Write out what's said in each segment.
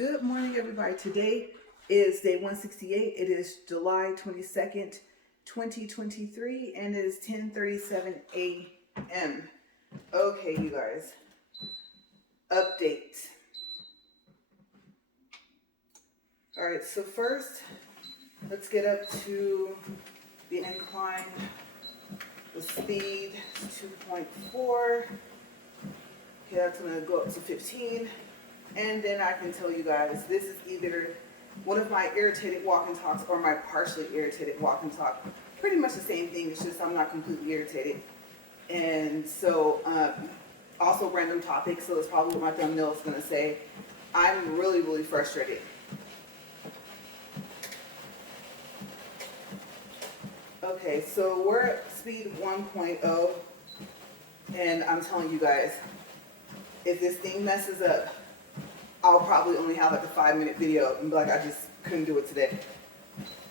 Good morning, everybody. Today is day 168. It is July 22nd, 2023, and it is 10:37 a.m. Okay, you guys. Update. All right, so first, let's get up to the incline. The speed is 2.4. Okay, that's going to go up to 15. And then I can tell you guys, this is either one of my irritated walk and talks or my partially irritated walk and talk. Pretty much the same thing, it's just I'm not completely irritated. And so, also random topics, so that's probably what my thumbnail is going to say. I'm really, really frustrated. Okay, so we're at speed 1.0, and I'm telling you guys, if this thing messes up, I'll probably only have like a 5-minute video and be like, I just couldn't do it today.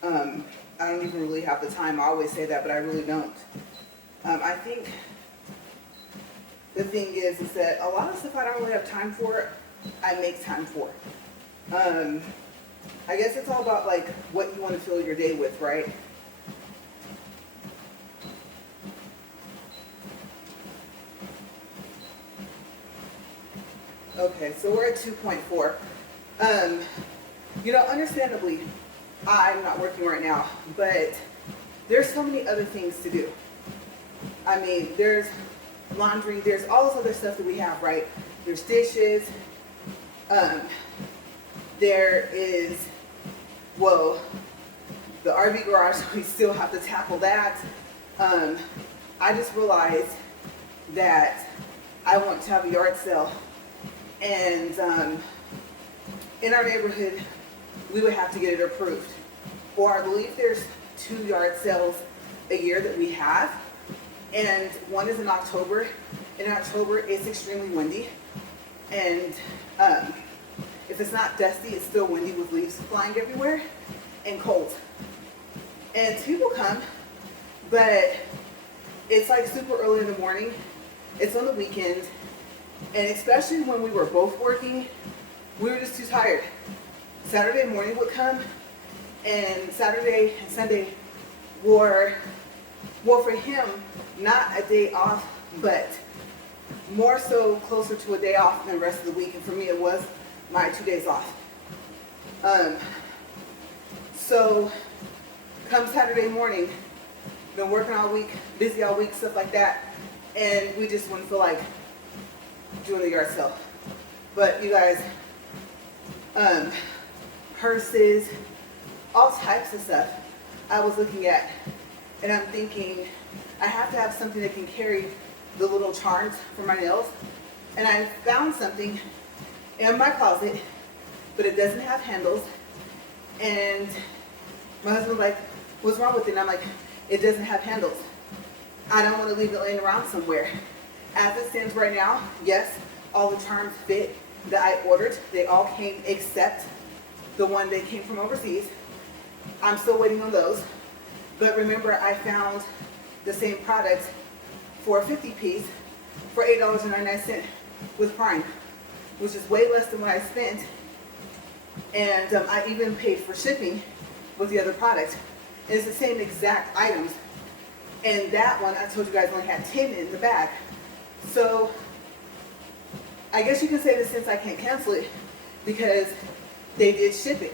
I don't even really have the time. I always say that, but I really don't. I think the thing is that a lot of stuff I don't really have time for, I make time for. I guess it's all about like what you want to fill your day with, right? Okay, so we're at 2.4. Understandably, I'm not working right now, but there's so many other things to do. I mean, there's laundry, there's all this other stuff that we have, right? There's dishes, there is, the RV garage, we still have to tackle that. I just realized that I want to have a yard sale. And in our neighborhood, we would have to get it approved. Or I believe there's 2 yard sales a year that we have. And one is in October. In October, it's extremely windy. And if it's not dusty, it's still windy with leaves flying everywhere and cold. And people come, but it's like super early in the morning. It's on the weekend. And especially when we were both working, we were just too tired. Saturday morning would come, and Saturday and Sunday were, for him, not a day off, but more so closer to a day off than the rest of the week. And for me, it was my 2 days off. So come Saturday morning, been working all week, busy all week, stuff like that, and we just wouldn't feel like doing the yard sale. But you guys, purses, all types of stuff I was looking at, and I'm thinking I have to have something that can carry the little charms for my nails. And I found something in my closet, but it doesn't have handles. And my husband was like, what's wrong with it? And I'm like, it doesn't have handles. I don't want to leave it laying around somewhere. As it stands right now, yes, all the charms fit that I ordered. They all came except the one that came from overseas. I'm still waiting on those. But remember, I found the same product for a 50-piece for $8.99 with Prime, which is way less than what I spent. And I even paid for shipping with the other product. It's the same exact items. And that one, I told you guys, only had 10 in the bag. So I guess you can say that since I can't cancel it because they did ship it.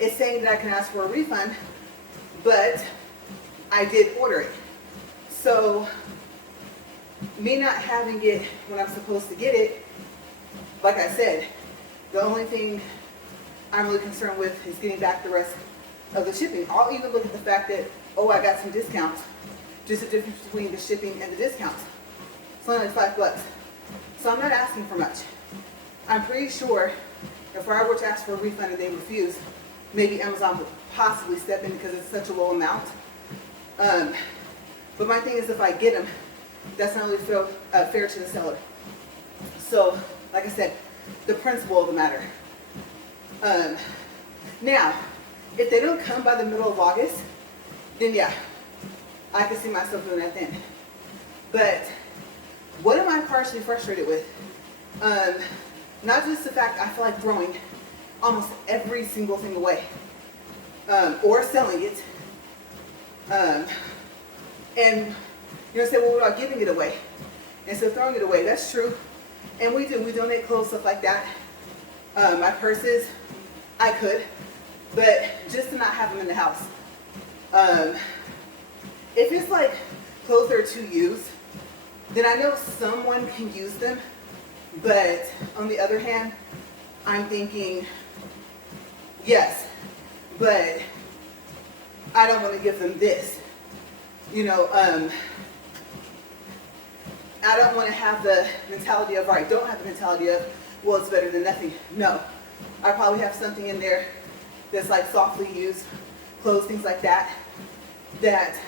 It's saying that I can ask for a refund, but I did order it. So me not having it when I'm supposed to get it, like I said, the only thing I'm really concerned with is getting back the rest of the shipping. I'll even look at the fact that, I got some discounts. Just the difference between the shipping and the discounts. It's only like $5. So I'm not asking for much. I'm pretty sure if I were to ask for a refund and they refuse, maybe Amazon would possibly step in because it's such a low amount. But my thing is, if I get them, that's not really fair to the seller. So, like I said, the principle of the matter. Now, if they don't come by the middle of August, then yeah, I can see myself doing that then. But what am I partially frustrated with? Not just the fact I feel like throwing almost every single thing away, or selling it. And say, well, what about giving it away? Instead of throwing it away. That's true. And we donate clothes, stuff like that. My purses, I could, but just to not have them in the house. If it's like clothes that are too used, then I know someone can use them. But on the other hand, I'm thinking, yes, but I don't want to give them this. I don't want to have the mentality of, or I don't have the mentality of, well, it's better than nothing. No, I probably have something in there that's like softly used, clothes, things like that, that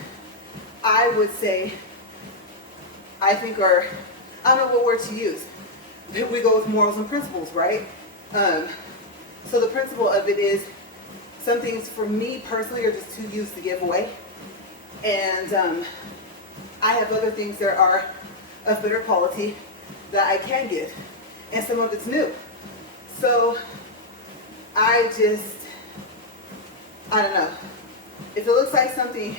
I would say, I think are, I don't know what word to use. We go with morals and principles, right? So the principle of it is, some things for me personally are just too used to give away. And I have other things that are of better quality that I can give. And some of it's new. So I don't know. If it looks like something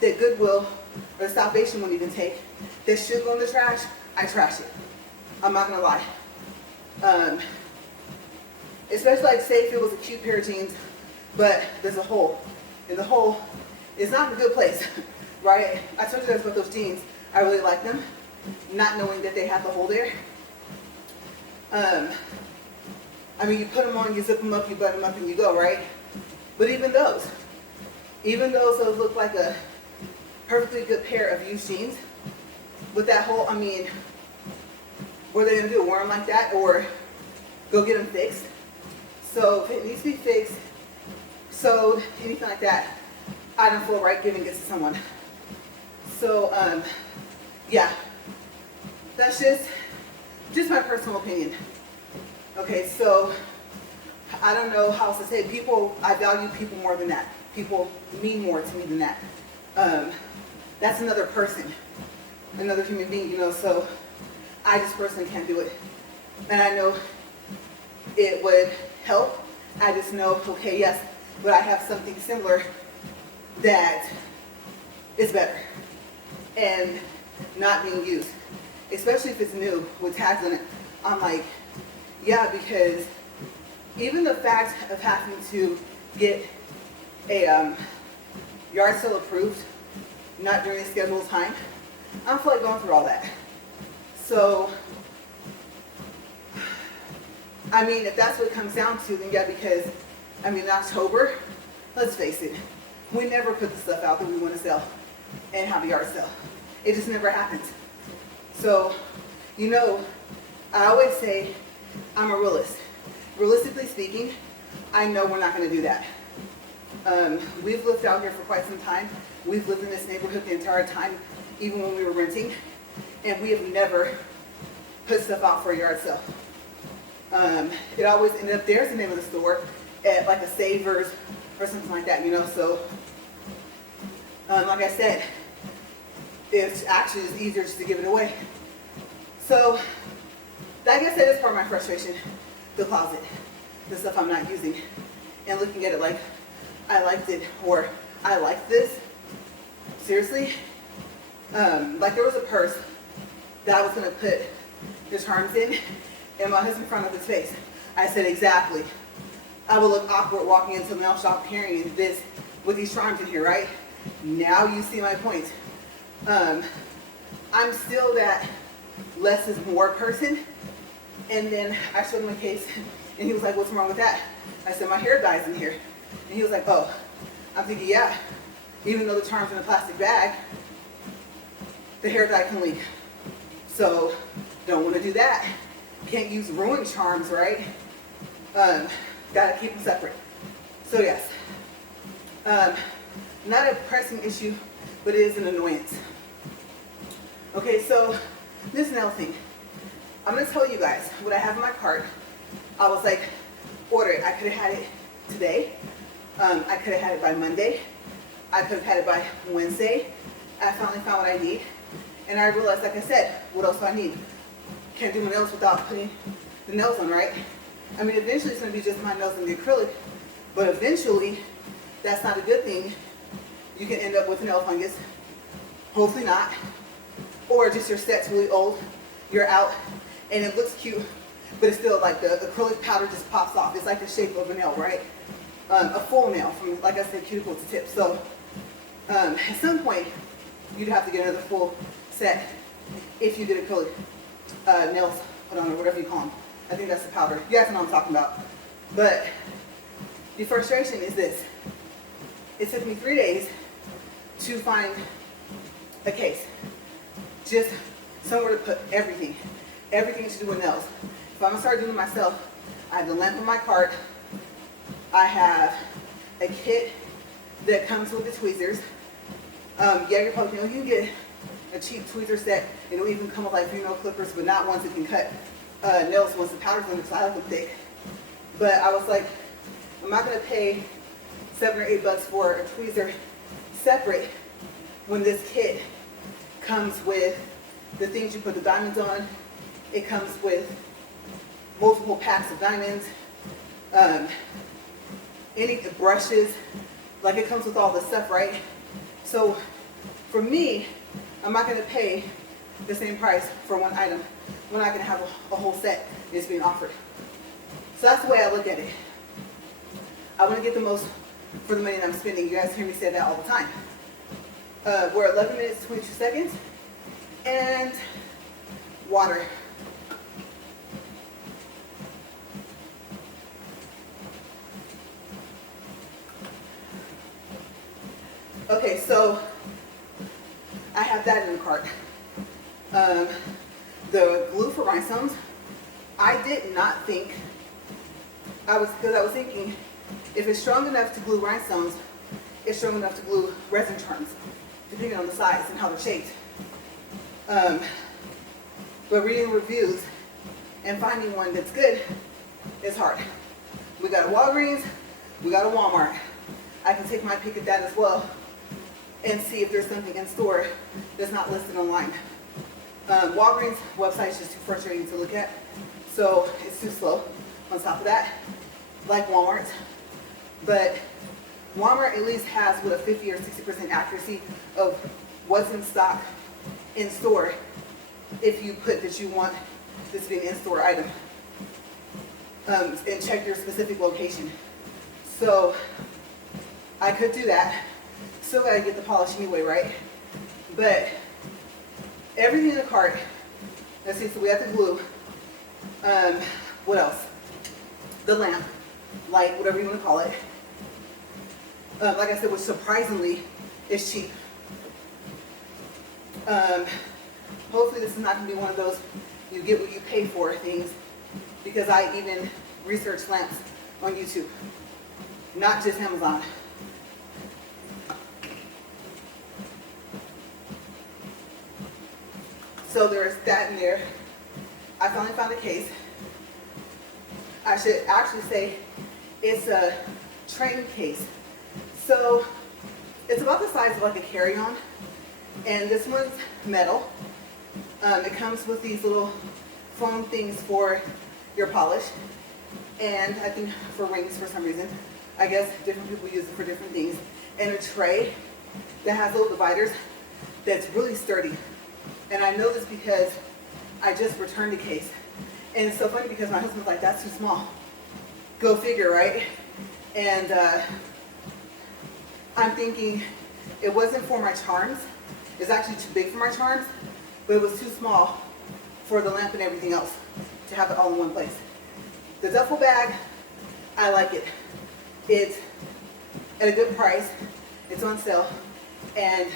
that Goodwill or Salvation won't even take, that should go in the trash, I trash it. I'm not gonna lie. Especially like, say if it was a cute pair of jeans, but there's a hole. And the hole is not in a good place, right? I told you guys about those jeans. I really like them, not knowing that they have the hole there. You put them on, you zip them up, you button them up, and you go, right? But even those look like a perfectly good pair of used jeans. With that hole, what are they gonna do? Wear them like that, or go get them fixed? So if it needs to be fixed, sewed, anything like that, I don't feel right giving it to someone. So yeah, that's just my personal opinion. Okay, so I don't know how else to say it. I value people more than that. People mean more to me than that. That's another person, another human being, so I just personally can't do it. And I know it would help. I just know, okay, yes, but I have something similar that is better and not being used, especially if it's new with tags on it. I'm like, yeah, because even the fact of having to get a yard sale approved, not during the scheduled time, I don't feel like going through all that. So, if that's what it comes down to, then yeah, because, in October, let's face it, we never put the stuff out that we want to sell and have a yard sale. It just never happens. So, I always say I'm a realist. Realistically speaking, I know we're not going to do that. We've lived out here for quite some time. We've lived in this neighborhood the entire time, even when we were renting, and we have never put stuff out for a yard sale. It always ended up, there's the name of the store, at like a Savers or something like that, so like I said, it's actually just easier just to give it away. So like I said, that's part of my frustration, the closet, the stuff I'm not using, and looking at it like, I liked it, or I like this. Seriously? Like there was a purse that I was gonna put the charms in, and my husband frowned up his face. I said, exactly. I would look awkward walking into the nail shop carrying this with these charms in here, right? Now you see my point. I'm still that less is more person. And then I showed him a case, and he was like, what's wrong with that? I said, my hair dye's in here. And he was like, oh. I'm thinking, yeah, even though the charm's in a plastic bag, the hair dye can leak. So don't want to do that. Can't use ruined charms, right? Gotta keep them separate. So yes, not a pressing issue, but it is an annoyance. Okay, so this is another thing. I'm gonna tell you guys what I have in my cart. I was like, order it. I could have had it today. I could have had it by Monday. I could have had it by Wednesday. I finally found what I need. And I realized, like I said, what else do I need? Can't do anything else without putting the nails on, right? I mean, eventually it's going to be just my nails and the acrylic, but eventually that's not a good thing. You can end up with nail fungus, hopefully not, or just your set's really old, you're out, and it looks cute, but it's still like the acrylic powder just pops off. It's like the shape of a nail, right? A full nail from, like I said, cuticle to tip. So at some point, you'd have to get another full set if you did acrylic nails put on, or whatever you call them. I think that's the powder. You guys know what I'm talking about. But the frustration is this. It took me 3 days to find a case. Just somewhere to put everything. Everything to do with nails. If I'm gonna start doing it myself, I have the lamp in my cart. I have a kit that comes with the tweezers. Yeah, you're probably, you can get a cheap tweezer set. It'll even come with like fingernail clippers, but not ones that can cut nails once the powder's on, because I like them thick. But I was like, I'm not gonna pay $7 or $8 for a tweezer separate when this kit comes with the things you put the diamonds on. It comes with multiple packs of diamonds, any brushes, like it comes with all this stuff, right? So for me, I'm not gonna pay the same price for one item when I can have a whole set that's being offered. So that's the way I look at it. I wanna get the most for the money that I'm spending. You guys hear me say that all the time. We're at 11 minutes, 22 seconds, and water. Okay, so I have that in the cart. The glue for rhinestones, I did not think, because I was thinking, if it's strong enough to glue rhinestones, it's strong enough to glue resin charms, depending on the size and how they're shaped. But reading reviews and finding one that's good is hard. We got a Walgreens, we got a Walmart. I can take my pick at that as well and see if there's something in store that's not listed online. Walgreens website is just too frustrating to look at, so it's too slow. On top of that, like Walmart's, but Walmart at least has what, a 50 or 60% accuracy of what's in stock in store if you put that you want this to be an in-store item, and check your specific location. So I could do that. Still gotta get the polish anyway, right? But everything in the cart, let's see, so we have the glue. What else? The lamp, light, whatever you wanna call it. Like I said, which surprisingly is cheap. Hopefully this is not gonna be one of those you get what you pay for things, because I even research lamps on YouTube, not just Amazon. So there's that in there. I finally found a case. I should actually say it's a training case. So it's about the size of like a carry-on, and this one's metal. It comes with these little foam things for your polish, and I think for rings for some reason. I guess different people use it for different things. And a tray that has little dividers that's really sturdy. And I know this because I just returned a case. And it's so funny because my husband's like, that's too small. Go figure, right? And I'm thinking it wasn't for my charms. It's actually too big for my charms, but it was too small for the lamp and everything else to have it all in one place. The duffel bag, I like it. It's at a good price. It's on sale. And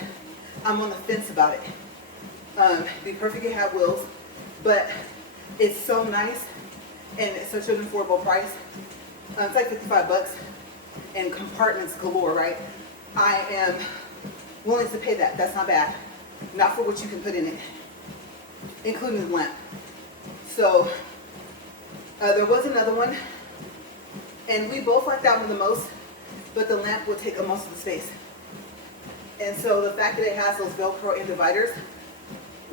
I'm on the fence about it. Be perfect at Hot Wheels, but it's so nice and it's such an affordable price. It's like $55 and compartments galore, right? I am willing to pay that. That's not bad. Not for what you can put in it, including the lamp. So there was another one, and we both liked that one the most, but the lamp would take up most of the space. And so the fact that it has those Velcro and dividers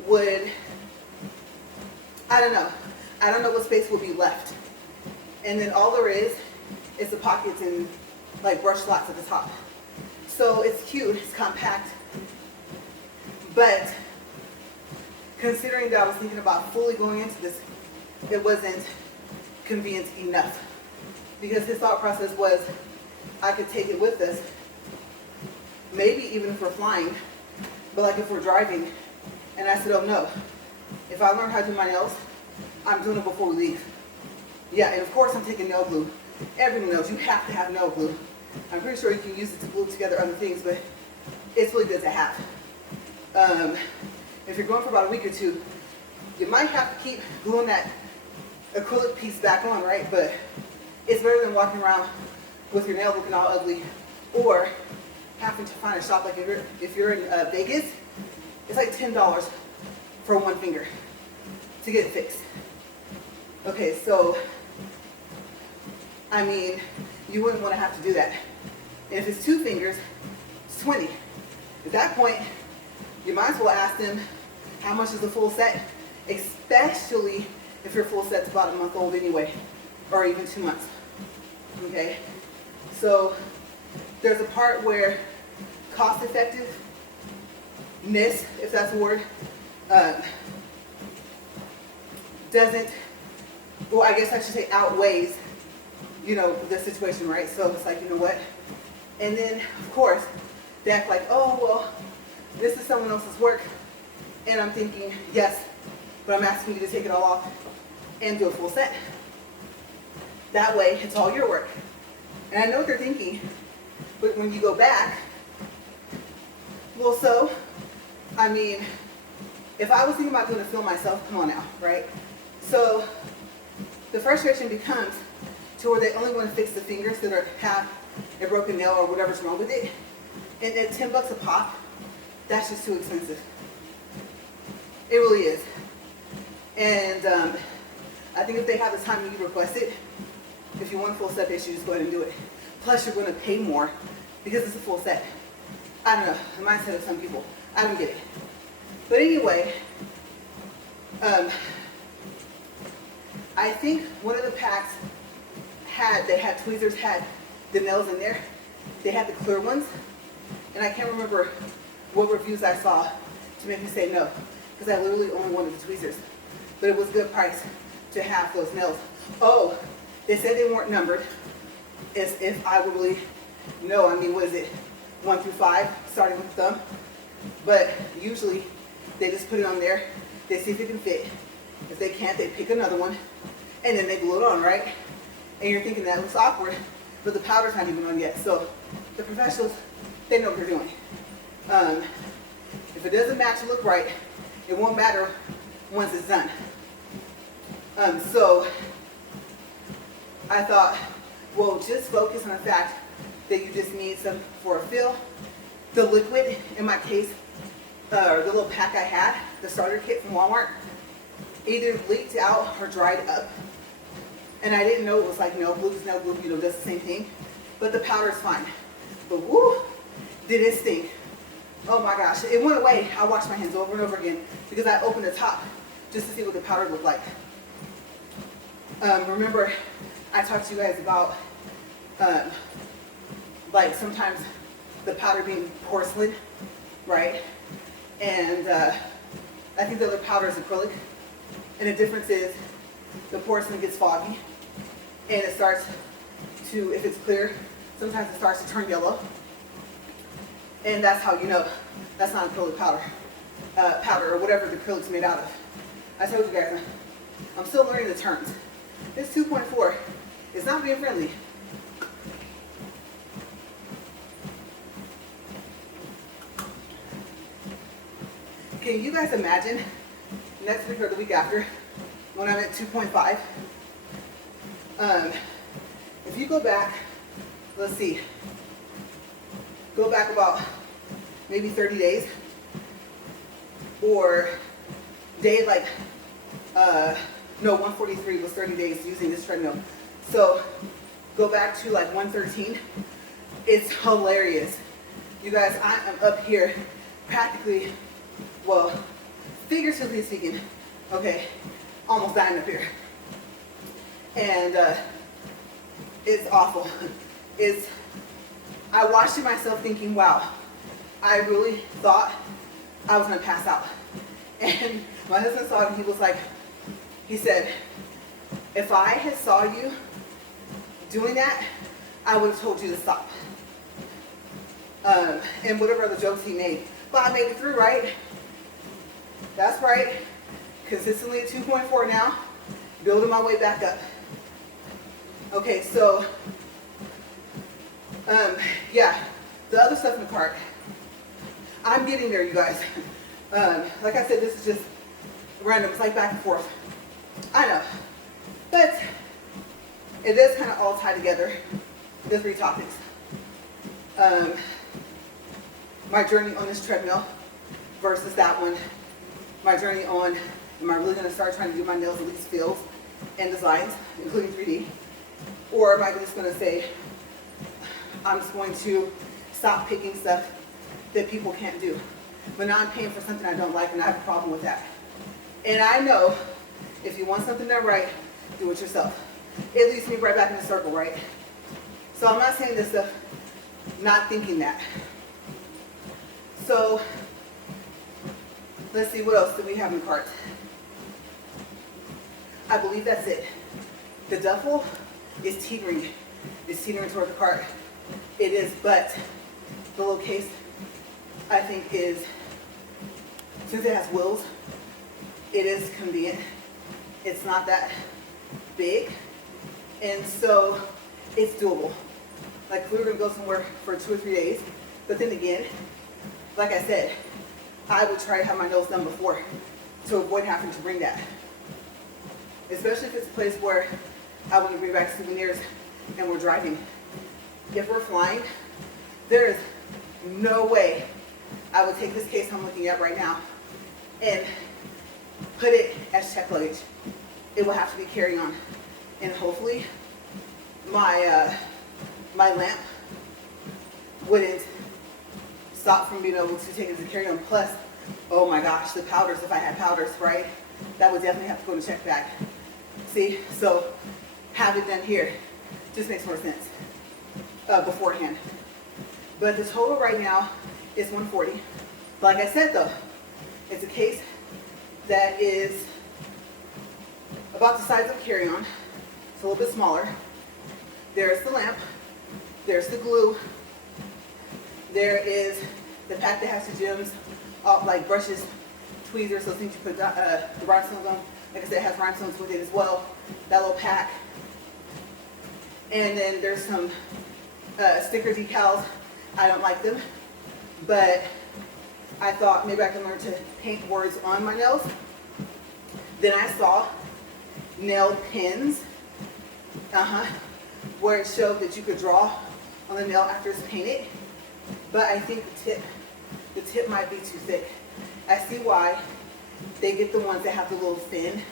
would, I don't know. I don't know what space will be left. And then all there is the pockets and like brush slots at the top. So it's cute, it's compact, but considering that I was thinking about fully going into this, it wasn't convenient enough. Because his thought process was, I could take it with us, maybe even if we're flying, but like if we're driving. And I said, oh no, if I learn how to do my nails, I'm doing it before we leave. Yeah, and of course I'm taking nail glue. Everyone knows you have to have nail glue. I'm pretty sure you can use it to glue together other things, but it's really good to have. If you're going for about a week or two, you might have to keep gluing that acrylic piece back on, right? But it's better than walking around with your nail looking all ugly, or having to find a shop. Like if you're in Vegas, it's like $10 for one finger to get it fixed. Okay, so I mean, you wouldn't want to have to do that. And if it's 2 fingers, it's 20. At that point, you might as well ask them, how much is the full set? Especially if your full set's about a month old anyway, or even 2 months. Okay? So there's a part where cost effectiveness, if that's a word, doesn't, well, I guess I should say outweighs, you know, the situation, right? So it's like, you know what? And then, of course, they act like, oh, well, this is someone else's work. And I'm thinking, yes, but I'm asking you to take it all off and do a full set. That way, it's all your work. And I know what they're thinking, but when you go back, well, so, I mean, if I was thinking about doing a film myself, come on now, right? So the frustration becomes to where they only want to fix the fingers that have a broken nail or whatever's wrong with it. And at $10 a pop, that's just too expensive. It really is. And I think if they have the time and you request it, if you want a full set, they should just go ahead and do it. Plus, you're going to pay more because it's a full set. I don't know, the mindset of some people. I don't get it. But anyway, I think one of the packs they had tweezers, had the nails in there. They had the clear ones. And I can't remember what reviews I saw to make me say no, because I literally only wanted the tweezers. But it was a good price to have those nails. Oh, they said they weren't numbered, as if I would really know. I mean, what is it, 1 through 5, starting with the thumb? But usually they just put it on there, they see if it can fit. If they can't, they pick another one, and then they glue it on, right? And you're thinking that looks awkward, but the powder's not even on yet. So the professionals, they know what they're doing. If it doesn't match or look right, it won't matter once it's done. So I thought, well, just focus on the fact that you just need some for a fill. The liquid, in my case, the little pack I had, the starter kit from Walmart, either leaked out or dried up. And I didn't know it was like no glue, you know, does the same thing. But the powder's fine. But woo, did it stink. Oh my gosh, it went away. I washed my hands over and over again because I opened the top just to see what the powder looked like. Remember, I talked to you guys about like sometimes the powder being porcelain, right? And I think the other powder is acrylic. And the difference is the porcelain gets foggy and it starts to, if it's clear, sometimes it starts to turn yellow. And that's how you know that's not acrylic powder, or whatever the acrylic's made out of. I told you guys, I'm still learning the terms. This 2.4 is not being friendly. Can you guys imagine next week or the week after when I'm at 2.5? If you go back, let's see, go back about maybe 30 days, or day like, no, 143 was 30 days using this treadmill. So go back to like 113. It's hilarious. You guys, I am up here practically, well, figuratively speaking, okay, almost dying up here. And it's awful. I watched it myself thinking, wow, I really thought I was gonna pass out. And my husband saw it and he was like, he said, if I had saw you doing that, I would have told you to stop. And whatever other jokes he made. But I made it through, right? That's right. Consistently at 2.4 now, building my way back up. Okay, so, yeah, the other stuff in the cart. I'm getting there, you guys. Like I said, this is just random. It's like back and forth. I know. But it does kind of all tie together, the three topics. My journey on this treadmill versus that one. My journey on, am I really going to start trying to do my nails at least fills and designs, including 3D? Or am I just going to say, I'm just going to stop picking stuff that people can't do? But now I'm paying for something I don't like and I have a problem with that. And I know if you want something done right, do it yourself. It leads me right back in the circle, right? So I'm not saying this stuff, not thinking that. So let's see, what else do we have in the cart? I believe that's it. The duffel is teetering. It's teetering toward the cart. It is, but the little case, I think, is, since it has wheels, it is convenient. It's not that big. And so it's doable. Like, we were gonna go somewhere for 2 or 3 days, but then again, like I said, I would try to have my nails done before to avoid having to bring that. Especially if it's a place where I want to bring back souvenirs and we're driving. If we're flying, there is no way I would take this case I'm looking at right now and put it as check luggage. It will have to be carry on. And hopefully my lamp wouldn't stop from being able to take it as a carry on. Plus, oh my gosh, the powders, if I had powders, right? That would definitely have to go in a check bag. See, so have it done here just makes more sense beforehand. But the total right now is $140. Like I said though, it's a case that is about the size of a carry-on. It's a little bit smaller. There's the lamp. There's the glue. There is the pack that has the gems, like brushes, tweezers, so things you put the rhinestones on. Like I said, it has rhinestones with it as well. That little pack. And then there's some sticker decals. I don't like them, but I thought maybe I can learn to paint words on my nails. Then I saw nail pins, where it showed that you could draw on the nail after it's painted. But I think the tip might be too thick. I see why they get the ones that have the little thin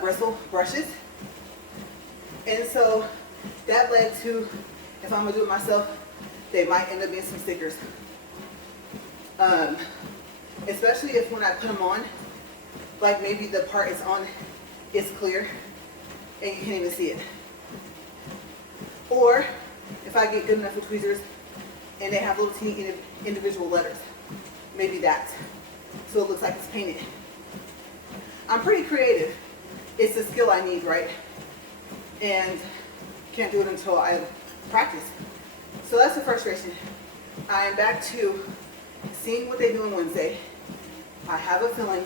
bristle brushes. And so that led to, if I'm gonna do it myself, they might end up being some stickers. Especially if when I put them on, like maybe the part it's on is clear and you can't even see it. Or if I get good enough with tweezers and they have little teeny individual letters, maybe that. So it looks like it's painted. I'm pretty creative. It's a skill I need, right? And can't do it until I practice. So that's the frustration. I am back to seeing what they do on Wednesday. I have a feeling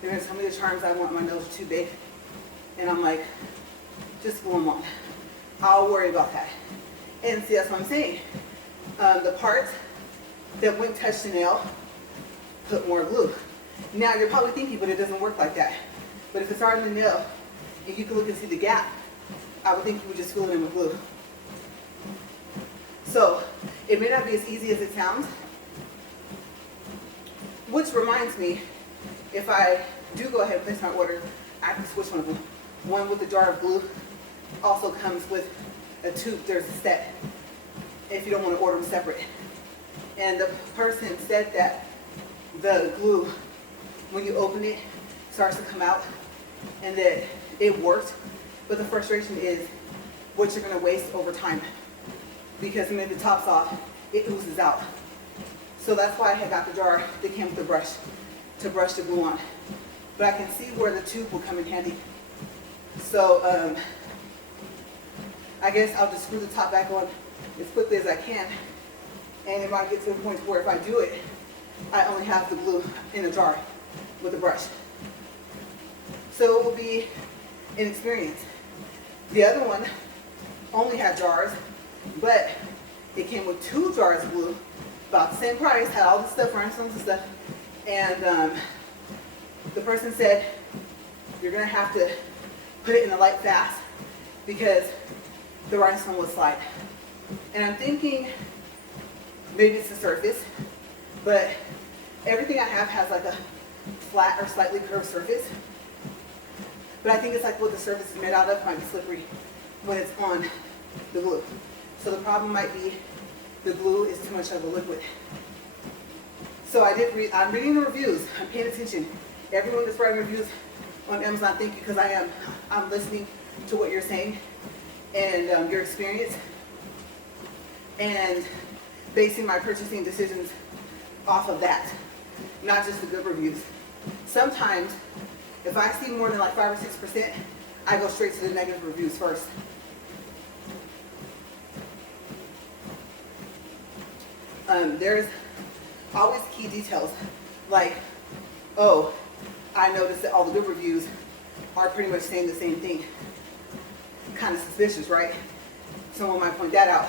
they're gonna tell me the charms I want. My nails are too big. And I'm like, just glue them on. I'll worry about that. And see, that's what I'm saying. The parts that wouldn't touch the nail, put more glue. Now you're probably thinking, but it doesn't work like that. But if it's already in the nail and you can look and see the gap, I would think you would just fill it in with glue. So it may not be as easy as it sounds, which reminds me, if I do go ahead and place my order, I can switch one of them. One with the jar of glue also comes with a tube. There's a set if you don't want to order them separate. And the person said that the glue, when you open it, starts to come out, and that it worked but the frustration is what you're gonna waste over time. Because when the top's off, it oozes out. So that's why I had got the jar that came with the brush to brush the glue on. But I can see where the tube will come in handy. So I guess I'll just screw the top back on as quickly as I can. And it might get to the point where if I do it, I only have the glue in a jar with a brush. So it will be an experience. The other one only had jars, but it came with 2 jars of glue, about the same price, had all the stuff, rhinestones and stuff. And the person said, you're gonna have to put it in the light fast because the rhinestone will slide. And I'm thinking maybe it's the surface, but everything I have has like a flat or slightly curved surface. But I think it's like what the surface is made out of might be slippery when it's on the glue. So the problem might be the glue is too much of a liquid. So I'm reading the reviews, I'm paying attention. Everyone that's writing reviews on Amazon, thank you, because I'm listening to what you're saying and your experience and basing my purchasing decisions off of that, not just the good reviews. Sometimes, if I see more than like 5 or 6%, I go straight to the negative reviews first. There's always key details, like, oh, I noticed that all the good reviews are pretty much saying the same thing. Kind of suspicious, right? Someone might point that out.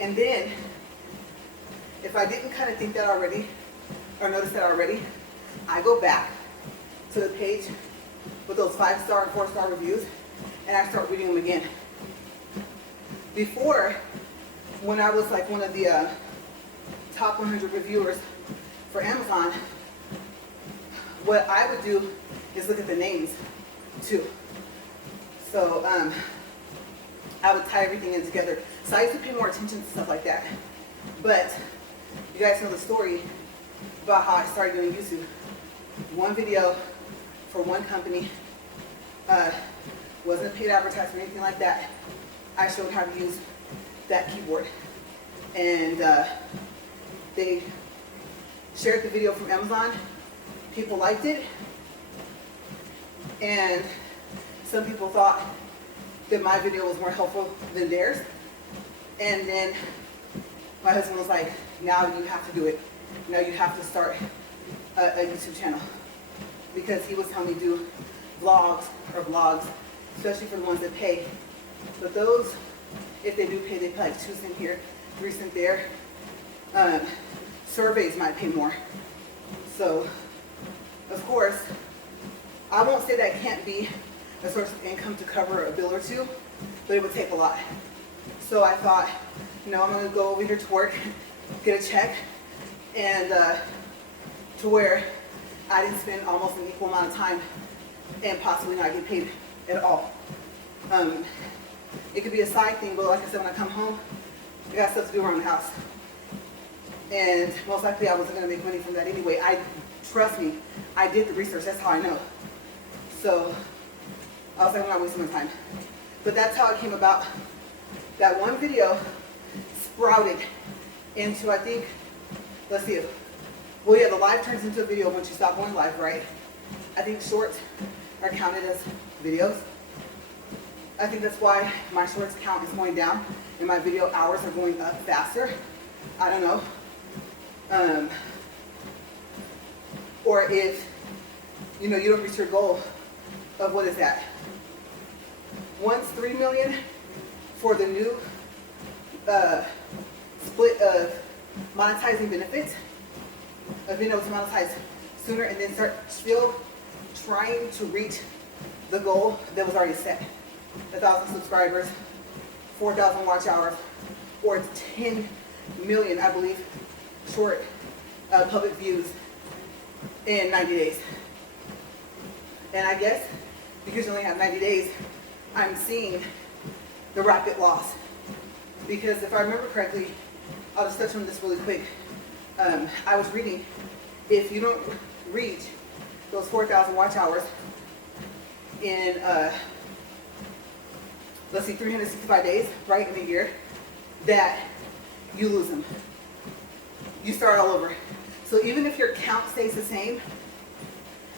And then, if I didn't kind of think that already, or notice that already, I go back to the page with those 5-star and 4-star reviews, and I start reading them again. Before, when I was like one of the top 100 reviewers for Amazon, what I would do is look at the names too. So I would tie everything in together. So I used to pay more attention to stuff like that. But you guys know the story about how I started doing YouTube. One video for one company, wasn't a paid advertisement or anything like that. I showed how to use that keyboard. And they shared the video from Amazon. People liked it. And some people thought that my video was more helpful than theirs. And then my husband was like, now you have to do it. Now you have to start a YouTube channel. Because he was telling me to do vlogs or blogs, especially for the ones that pay. But those, if they do pay, they pay like 2 cents here, 3 cents there. Surveys might pay more. So, of course, I won't say that can't be a source of income to cover a bill or two, but it would take a lot. So I thought, you know, I'm gonna go over here to work, get a check, and to where I didn't spend almost an equal amount of time and possibly not get paid at all. It could be a side thing, but like I said, when I come home, I got stuff to do around the house. And most likely I wasn't gonna make money from that anyway. Trust me, I did the research, that's how I know. So I was like, I'm not wasting my time. But that's how it came about. That one video sprouted into, I think, let's see, well yeah, the live turns into a video once you stop going live, right? I think shorts are counted as videos. I think that's why my shorts count is going down and my video hours are going up faster. I don't know. Or if, you know, you don't reach your goal of what is that? Once 3 million for the new split of monetizing benefits, of being able to monetize sooner and then start still trying to reach the goal that was already set. 1,000 subscribers, 4,000 watch hours, or 10 million, I believe, short public views in 90 days. And I guess because you only have 90 days, I'm seeing the rapid loss. Because if I remember correctly, I'll just touch on this really quick. I was reading, if you don't reach those 4,000 watch hours in, let's see, 365 days, right, in a year, that you lose them. You start all over. So even if your count stays the same,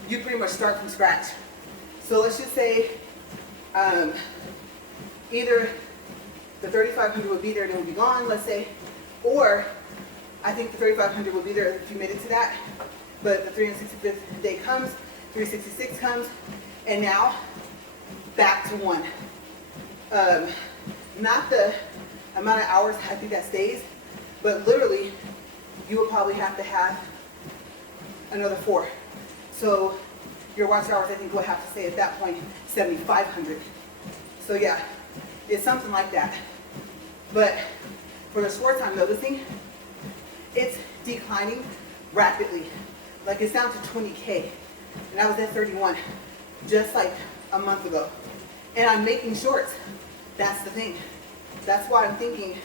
you pretty much start from scratch. So let's just say either the 3,500 would be there and it would be gone, let's say, or I think the 3,500 would be there if you made it to that, but the 365th day comes, 366 comes, and now back to 1. Not the amount of hours I think that stays, but literally you will probably have to have another 4. So your watch hours I think will have to stay at that point 7,500. So yeah, it's something like that. But for the short time noticing, it's declining rapidly. Like it's down to 20K, and I was at 31 just like a month ago. And I'm making shorts. That's the thing. That's why I'm thinking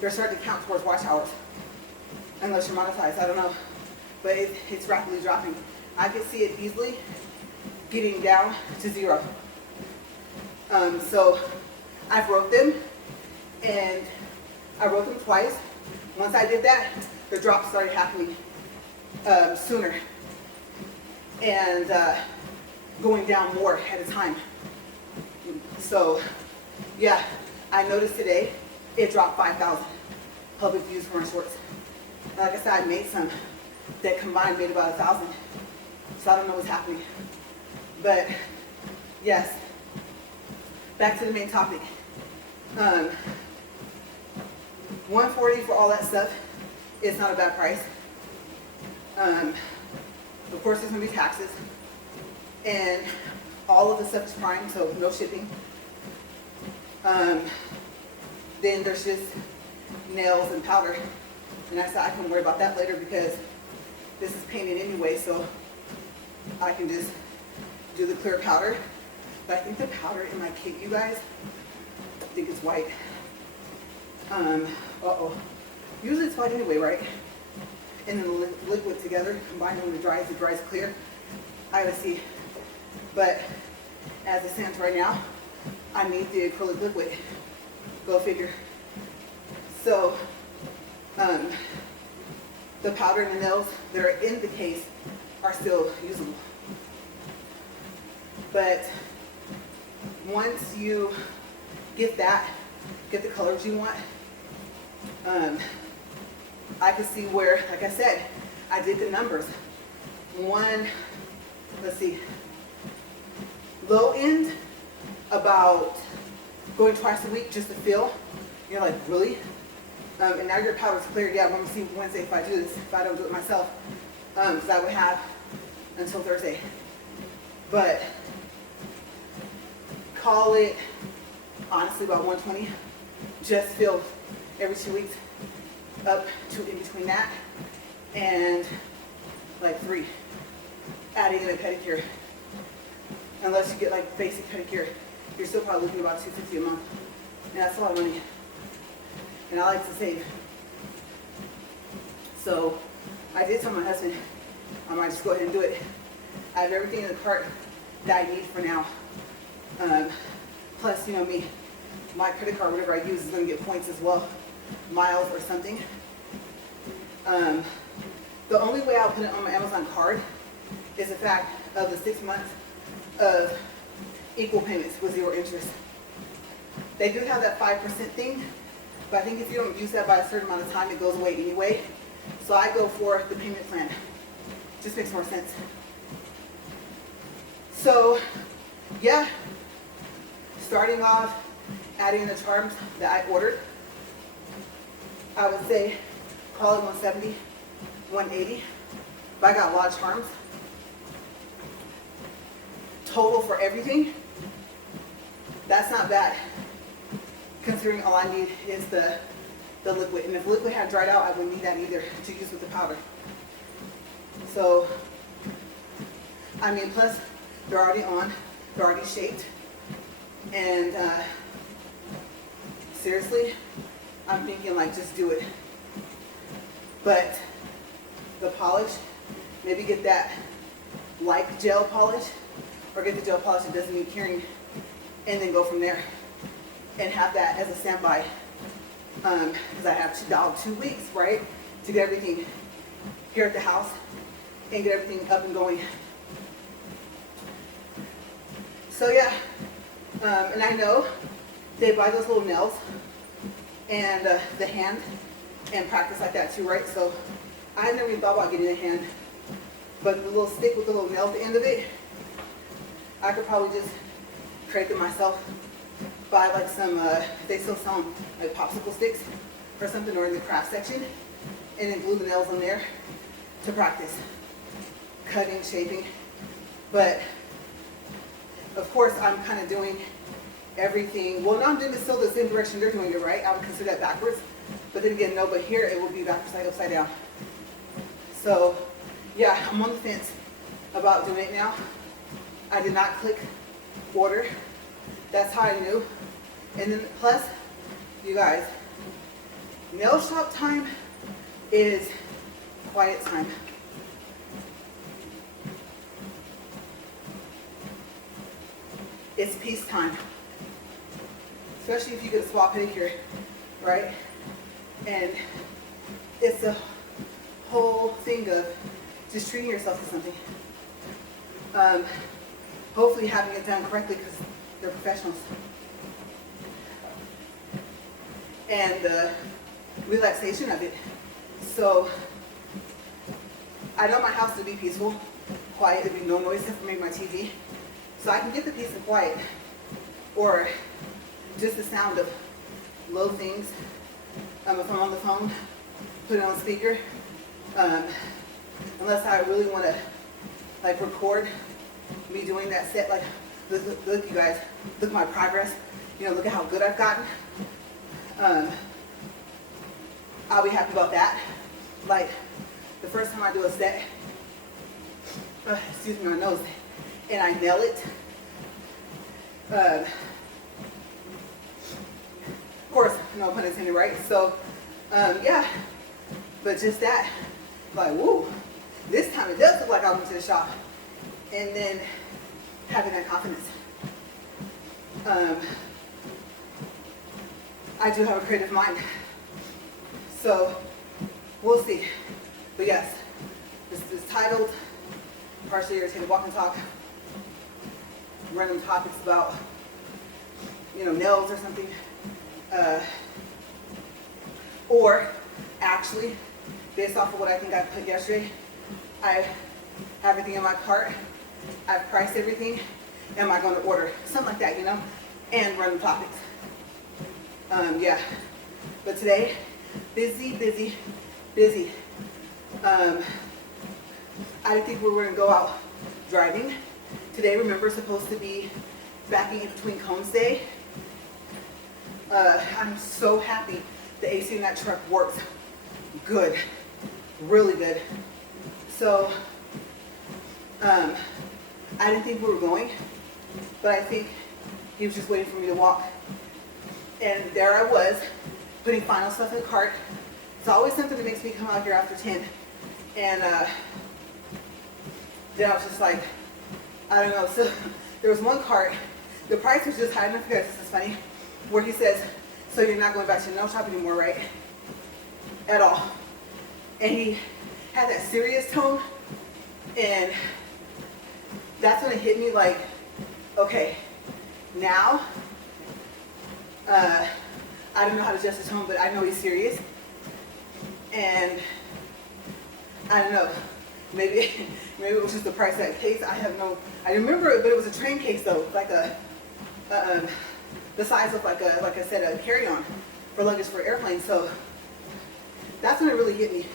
they're starting to count towards watch hours. Unless you're monetized, I don't know. But it's rapidly dropping. I could see it easily getting down to 0. So I've wrote them, and I wrote them twice. Once I did that, the drop started happening sooner and going down more at a time. So yeah, I noticed today it dropped 5,000 public views for my shorts. And like I said, I made some that combined made about 1,000. So I don't know what's happening. But yes, back to the main topic. 140 for all that stuff is not a bad price. Of course, there's gonna be taxes, and all of the stuff is prime, so no shipping. Then there's just nails and powder, and I said I can worry about that later because this is painted anyway, so I can just do the clear powder. But I think the powder in my kit, you guys, I think it's white. Usually it's white anyway, right? And then the liquid together, combined when it dries clear. I gotta see. But as it stands right now, I need the acrylic liquid. Go figure. So, the powder and the nails that are in the case are still usable. But once you get the colors you want, I can see where, like I said, I did the numbers. Let's see, low end, about going twice a week just to feel. You're like, really? And now your powder's clear. Yeah, I'm gonna see Wednesday if I do this, if I don't do it myself. Because I would have until Thursday. But call it, honestly, about 120. Just feel every 2 weeks, up to in between that, and like 3. Adding in a pedicure. Unless you get like basic pedicure, you're still probably looking about $250 a month. And that's a lot of money. And I like to save. So I did tell my husband I might just go ahead and do it. I have everything in the cart that I need for now. Plus, you know me, my credit card, whatever I use, is going to get points as well, miles or something. The only way I'll put it on my Amazon card is the fact of the 6 months of equal payments with 0 interest. They do have that 5% thing, but I think if you don't use that by a certain amount of time, it goes away anyway. So I go for the payment plan. Just makes more sense. So, yeah, starting off, adding in the charms that I ordered, I would say call it 170, 180, but I got a lot of charms. Total for everything, that's not bad, considering all I need is the liquid. And if the liquid had dried out, I wouldn't need that either to use with the powder. So, I mean, plus they're already on, they're already shaped. And seriously, I'm thinking like just do it. But the polish, maybe get that like gel polish, or get the gel polish that doesn't need curing, and then go from there and have that as a standby. Because I have 2 weeks, right, to get everything here at the house and get everything up and going. So yeah, and I know they buy those little nails and the hand and practice like that too, right? So I never even thought about getting a hand, but the little stick with the little nail at the end of it, I could probably just create them myself. Buy like some, they still sell them like popsicle sticks or something, or in the craft section, and then glue the nails on there to practice cutting, shaping. But of course, I'm kind of doing everything. Well, no, I'm doing it still the same direction they're doing it, right? I would consider that backwards. But then again, no, but here it will be backwards, like upside down. So yeah, I'm on the fence about doing it now. I did not click order. That's how I knew. And then plus, you guys, nail shop time is quiet time. It's peace time. Especially if you get a spa pedicure, right? And it's a whole thing of just treating yourself to something. Hopefully having it done correctly because they're professionals. And the relaxation of it. So I know my house to be peaceful, quiet, there'd be no noise except for maybe my TV. So I can get the peace and quiet, or just the sound of low things. If I'm on the phone, put it on speaker. Unless I really want to like record me doing that set, like look you guys, look at my progress. You know, look at how good I've gotten. I'll be happy about that. Like the first time I do a set, excuse me, my nose, and I nail it. Of course, no pun intended, right? So, yeah, but just that, like, woo, this time it does look like I went to the shop. And then having that confidence. I do have a creative mind. So, we'll see. But yes, this is titled Partially Irritated Walk and Talk. Random topics about, you know, nails or something. Or actually, based off of what I think I put yesterday, I have everything in my cart. I've priced everything. Am I going to order? Something like that, you know? And random topics. Yeah. But today, busy. I didn't think we were going to go out driving. Today, remember, supposed to be backing in between cones day. I'm so happy the AC in that truck works good, really good. So, I didn't think we were going, but I think he was just waiting for me to walk. And there I was, putting final stuff in the cart. It's always something that makes me come out here after 10. And then I was just like, I don't know. So there was one cart, the price was just high enough, you guys, this is funny, where he says, so you're not going back to the nail shop anymore, right? At all. And he had that serious tone, and that's when it hit me like, okay, now, I don't know how to adjust his tone, but I know he's serious. And I don't know, maybe it was just the price of that case. I remember it, but it was a train case though, like the size of like I said, a carry-on for luggage for airplanes. So that's when it really hit me.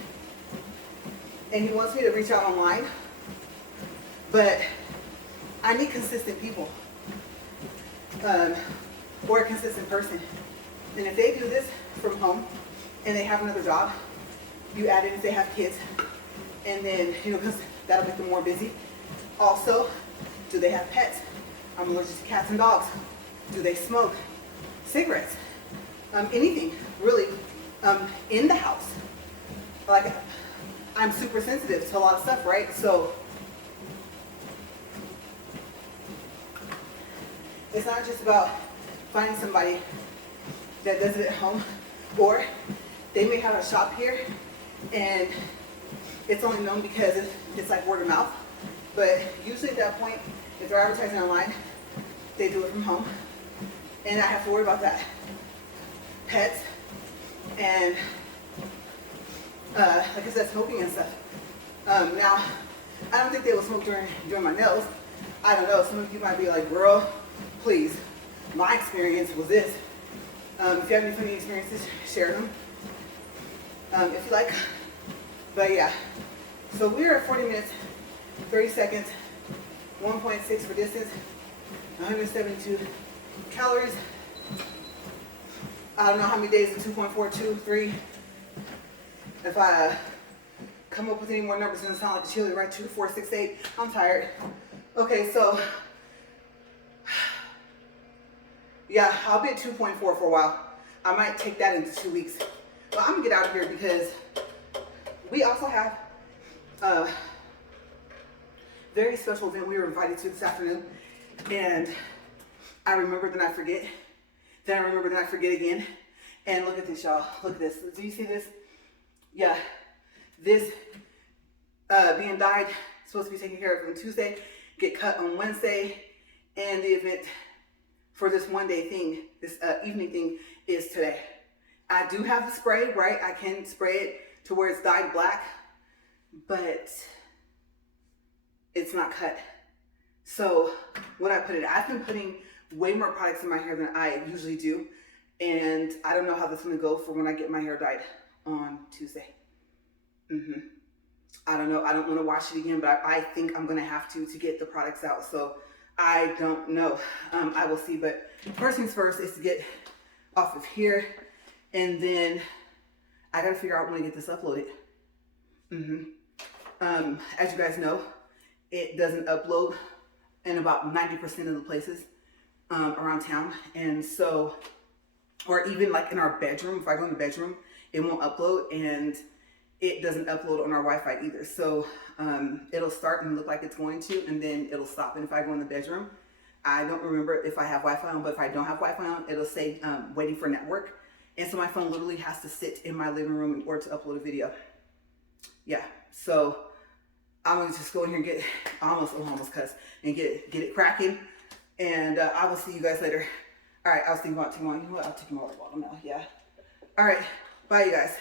And he wants me to reach out online, but I need consistent people, or a consistent person. And if they do this from home and they have another job, you add in if they have kids, and then, you know, because that'll make them more busy. Also, do they have pets? I'm allergic to cats and dogs. Do they smoke? Cigarettes? Anything, really, in the house. Like, I'm super sensitive to a lot of stuff, right? So, it's not just about finding somebody that does it at home, or they may have a shop here and it's only known because it's like word of mouth. But usually at that point, if they're advertising online, they do it from home. And I have to worry about that. Pets and like I said, smoking and stuff. Now, I don't think they will smoke during my nails. I don't know, some of you might be like, girl, please. My experience was this. If you have any funny experiences, share them. If you like. But yeah, so we're at 40 minutes, 30 seconds, 1.6 for distance, 172 calories. I don't know how many days of 2.423. If I come up with any more numbers, it's gonna sound like a cheerleader, right? 2, 4, 6, 8. I'm tired. Okay, so yeah, I'll be at 2.4 for a while. I might take that into 2 weeks. But I'm gonna get out of here because we also have a very special event we were invited to this afternoon. And I remember, then I forget. Then I remember, then I forget again. And look at this, y'all. Look at this. Do you see this? Yeah. This being dyed, supposed to be taken care of on Tuesday, get cut on Wednesday, and the event for this one day thing, this evening thing, is today. I do have the spray, right? I can spray it to where it's dyed black, but it's not cut. So when I put it, I've been putting way more products in my hair than I usually do, and I don't know how this is gonna go for when I get my hair dyed on Tuesday. I don't know. I don't want to wash it again, but I think I'm gonna have to get the products out. So I don't know. I will see. But first things first is to get off of here, and then I gotta figure out when to get this uploaded. As you guys know, it doesn't upload in about 90% of the places around town, and so, or even like in our bedroom. If I go in the bedroom, it won't upload, and it doesn't upload on our Wi-Fi either. So it'll start and look like it's going to, and then it'll stop. And if I go in the bedroom, I don't remember if I have Wi-Fi on, but if I don't have Wi-Fi on, it'll say waiting for network. And so my phone literally has to sit in my living room in order to upload a video. Yeah, so I'm gonna just go in here and get, almost cuss, and get it cracking. And I will see you guys later. All right, I was thinking about tomorrow. You know what? I'll take my water bottle now, yeah. All right, bye you guys.